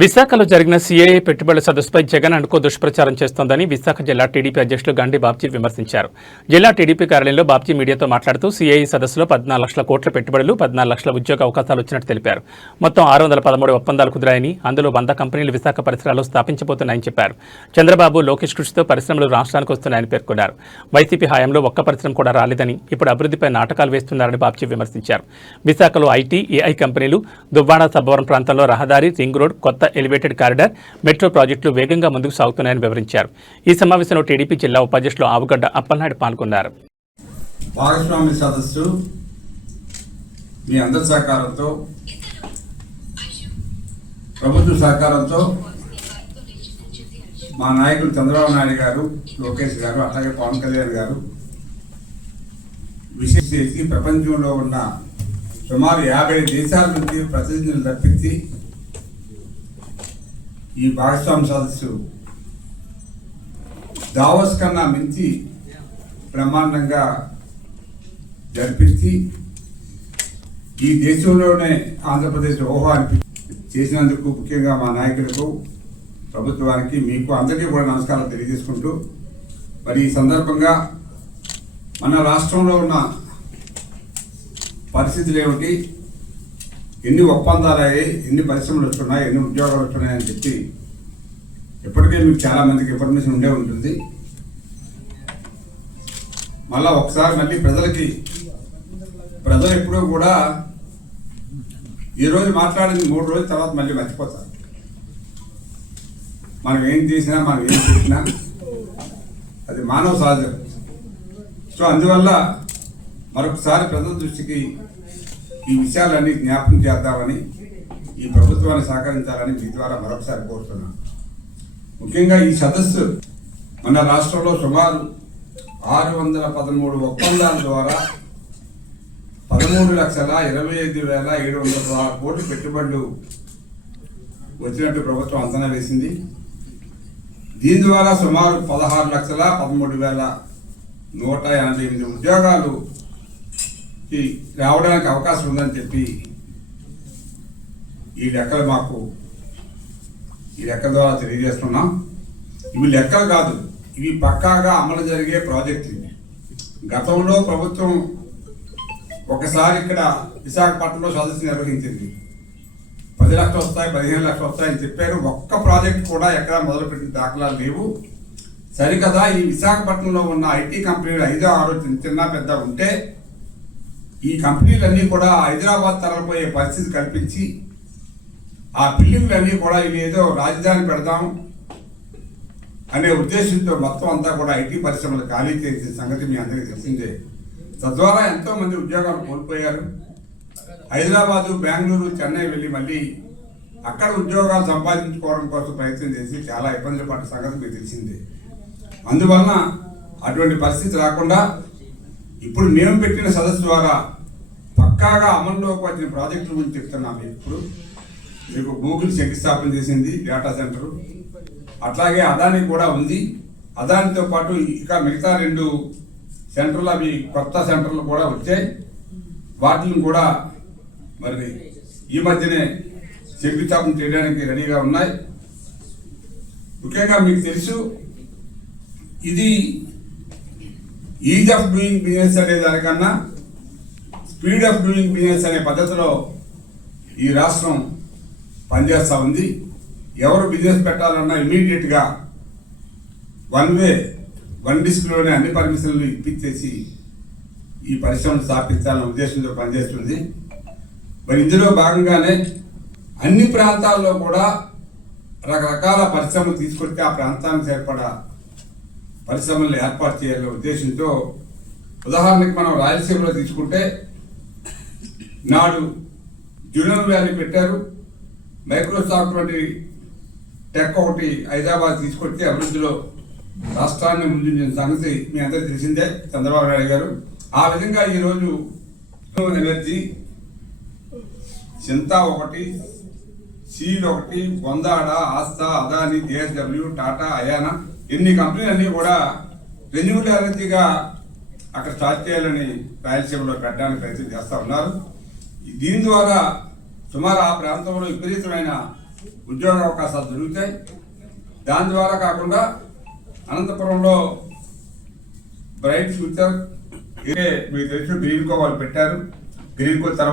విశాఖలో జరిగిన సీఏఏ పెట్టుబడుల సదస్సుపై జగన్ అనుకో దుష్ప్రచారం చేస్తోందని విశాఖ జిల్లా టీడీపీ అధ్యక్షులు గండి బాబ్జీ విమర్శించారు. జిల్లా టీడీపీ కార్యాలయంలో బాబ్జీ మీడియాతో మాట్లాడుతూ సీఏఈ సదస్సులో పద్నాలుగు లక్షల కోట్ల పెట్టుబడులు పద్నాలుగు లక్షల ఉద్యోగ అవకాశాలు వచ్చినట్టు తెలిపారు. మొత్తం ఆరు వందల పదమూడు ఒప్పందాలు కుదిరాయని అందులో వంద కంపెనీలు విశాఖ పరిసరాల్లో స్థాపించబోతున్నాయని చెప్పారు. చంద్రబాబు లోకేష్ కృషితో పరిశ్రమలు రాష్ట్రానికి వస్తున్నాయని పేర్కొన్నారు. వైసీపీ హయాంలో ఒక్క పరిశ్రమ కూడా రాలేదని ఇప్పుడు అభివృద్ధిపై నాటకాలు వేస్తున్నారని బాబ్జీ విమర్శించారు. విశాఖలో ఐటీ ఏఐ కంపెనీలు దువ్వాడ సబ్బవరం ప్రాంతంలో రహదారి రింగ్ రోడ్ కొత్త ఎలివేటెడ్ కారిడార్ మెట్రో ప్రాజెక్టులు వేగంగా ముందుకు సాగుతున్నాయని వివరించారు. ఈ సమావేశంలో టీడీపీ జిల్లా ఉపాధ్యక్షులు ఆవుగడ్డ అప్పలనాయుడు పాల్గొన్నారు. భాగస్వామి సదస్సు మీ అందరి సహకారంతో ప్రభుత్వ సహకారంతో మా నాయకులు చంద్రబాబు నాయుడు గారు లోకేష్ గారు అలాగే పవన్ కళ్యాణ్ గారు విశేష చేసి ప్రపంచంలో ఉన్న సుమారు యాభై దేశాల నుంచి ప్రతినిధులు తప్పించి ఈ భాగస్వామి సదస్సు దావస్ కన్నా మించి బ్రహ్మాండంగా జరిపించి ఈ దేశంలోనే ఆంధ్రప్రదేశ్ ఓహాన్ని చేసినందుకు ముఖ్యంగా మా నాయకులకు ప్రభుత్వానికి మీకు అందరికీ కూడా నమస్కారాలు తెలియజేసుకుంటూ మరి ఈ సందర్భంగా మన రాష్ట్రంలో ఉన్న పరిస్థితులు ఏమిటి? ఎన్ని ఒప్పందాలు అయ్యాయి ఎన్ని పరిశ్రమలు వస్తున్నాయి ఎన్ని ఉద్యోగాలు వస్తున్నాయని చెప్పి ఇప్పటికే మీకు చాలామందికి ఇన్ఫర్మేషన్ ఉండే ఉంటుంది. మళ్ళా ఒకసారి మళ్ళీ ప్రజలకి ప్రజలు ఎప్పుడూ కూడా ఈ రోజు మాట్లాడింది మూడు రోజుల తర్వాత మళ్ళీ మర్చిపోతారు. మనం ఏం చేసినా మనం ఏం చేసినా అది మానవ సహజం. సో అందువల్ల మరొకసారి ప్రజల దృష్టికి ఈ విషయాలన్నీ జ్ఞాపకం చేద్దామని ఈ ప్రభుత్వాన్ని సహకరించాలని మీ ద్వారా మరొకసారి కోరుతున్నాను. ముఖ్యంగా ఈ సదస్సు మన రాష్ట్రంలో సుమారు ఆరు వందల పదమూడు ఒప్పందాల ద్వారా పదమూడు లక్షల ఇరవై ఐదు వేల ఏడు వందల పదహారు కోట్లు పెట్టుబడులు వచ్చినట్టు ప్రభుత్వం అంచనా వేసింది. దీని ద్వారా సుమారు పదహారు లక్షల పదమూడు వేల నూట ఎనభై ఎనిమిది ఉద్యోగాలు రావడానికి అవకాశం ఉందని చెప్పి ఈ లెక్కలు మాకు ఈ లెక్క ద్వారా తెలియజేస్తున్నాం. ఇవి లెక్కలు కాదు ఇవి పక్కాగా అమలు జరిగే ప్రాజెక్టు ఇవి. గతంలో ప్రభుత్వం ఒకసారి ఇక్కడ విశాఖపట్నంలో సదస్సు నిర్వహించింది. పది లక్షలు వస్తాయి పదిహేను లక్షలు వస్తాయని చెప్పారు. ఒక్క ప్రాజెక్ట్ కూడా ఎక్కడ మొదలుపెట్టిన దాఖలాలు లేవు. సరికదా ఈ విశాఖపట్నంలో ఉన్న ఐటీ కంపెనీలు ఐదో ఆరో చిన్న చిన్న పెద్ద ఉంటే ఈ కంపెనీలన్నీ కూడా హైదరాబాద్ తరలిపోయే పరిస్థితి కల్పించి ఆ బిల్డింగ్లన్నీ కూడా ఏదో రాజధాని పెడదాం అనే ఉద్దేశంతో మొత్తం అంతా కూడా ఐటీ పరిశ్రమలు ఖాళీ చేసిన సంగతి మీ అందరికీ తెలిసిందే. తద్వారా ఎంతో మంది ఉద్యోగాలు కోల్పోయారు. హైదరాబాదు బెంగళూరు చెన్నై వెళ్ళి మళ్ళీ అక్కడ ఉద్యోగాలు సంపాదించుకోవడం కోసం ప్రయత్నం చేసి చాలా ఇబ్బందులు పడ్డ సంగతి మీకు తెలిసిందే. అందువలన అటువంటి పరిస్థితి రాకుండా ఇప్పుడు మేము పెట్టిన సదస్సు ద్వారా పక్కాగా అమల్లోకి వచ్చిన ప్రాజెక్టుల గురించి చెప్తున్నాము ఇప్పుడు మీకు గూగుల్ శంకుస్థాపన చేసింది డేటా సెంటర్. అట్లాగే అదాని కూడా ఉంది. అదానితో పాటు ఇంకా మిగతా రెండు సెంటర్లు అవి కొత్త సెంటర్లు కూడా వచ్చాయి. వాటిని కూడా మరి ఈ మధ్యనే శంకుస్థాపన చేయడానికి రెడీగా ఉన్నాయి. ముఖ్యంగా మీకు తెలుసు ఇది ఈజ్ ఆఫ్ డూయింగ్ బిజినెస్ అనే దానికన్నా స్పీడ్ ఆఫ్ డూయింగ్ బిజినెస్ అనే పద్ధతిలో ఈ రాష్ట్రం పనిచేస్తూ ఉంది. ఎవరు బిజినెస్ పెట్టాలన్నా ఇమీడియట్గా వన్ వే వన్ డిస్క్లోనే అన్ని పర్మిషన్లు ఇప్పించేసి ఈ పరిశ్రమను స్థాపించాలన్న ఉద్దేశంతో పనిచేస్తుంది. మరి ఇందులో భాగంగానే అన్ని ప్రాంతాల్లో కూడా రకరకాల పరిశ్రమలు తీసుకొచ్చి ఆ ప్రాంతానికి సరిపడా పరిశ్రమలను ఏర్పాటు చేయాలనే ఉద్దేశంతో ఉదాహరణకి మనం రాయలసీమలో తీసుకుంటే నాడు జూనియర్ వ్యాలీ పెట్టారు. మైక్రోసాఫ్ట్ వంటి టెక్ ఒకటి హైదరాబాద్ తీసుకొచ్చి అభివృద్ధిలో రాష్ట్రాన్ని ముందుంచిన సంగతి మీ అందరికీ తెలిసిందే చంద్రబాబు నాయుడు గారు. ఆ విధంగా ఈరోజు ఎనర్జీ చింతా ఒకటి సీడ్ ఒకటి వందాడ ఆస్తా అదాని జేఎస్డబ్ల్యూ టాటా అయానా ఎన్ని కంపెనీలు అన్నీ కూడా రెన్యూబుల్ ఎనర్జీగా అక్కడ స్టార్ట్ చేయాలని రాయలసీమలో పెట్టడానికి ప్రయత్నం చేస్తూ ఉన్నారు. దీని ద్వారా సుమారు ఆ ప్రాంతంలో విపరీతమైన ఉద్యోగ అవకాశాలు దొరుకుతాయి. దాని ద్వారా కాకుండా అనంతపురంలో బ్రైట్ ఫ్యూచర్ ఇదే మీకు తెలిసిన గ్రీన్ కో వాళ్ళు పెట్టారు. గ్రీన్ కో తర్వాత